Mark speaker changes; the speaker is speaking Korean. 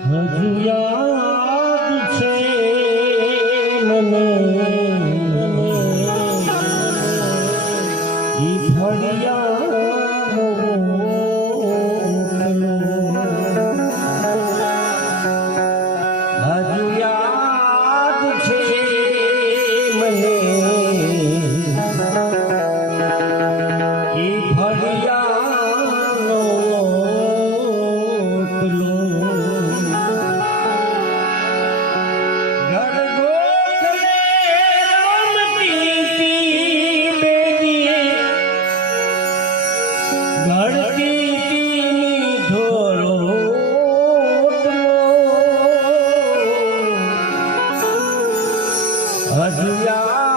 Speaker 1: હજુ યાદ છે મને ઈ ફળિયાનો હજયા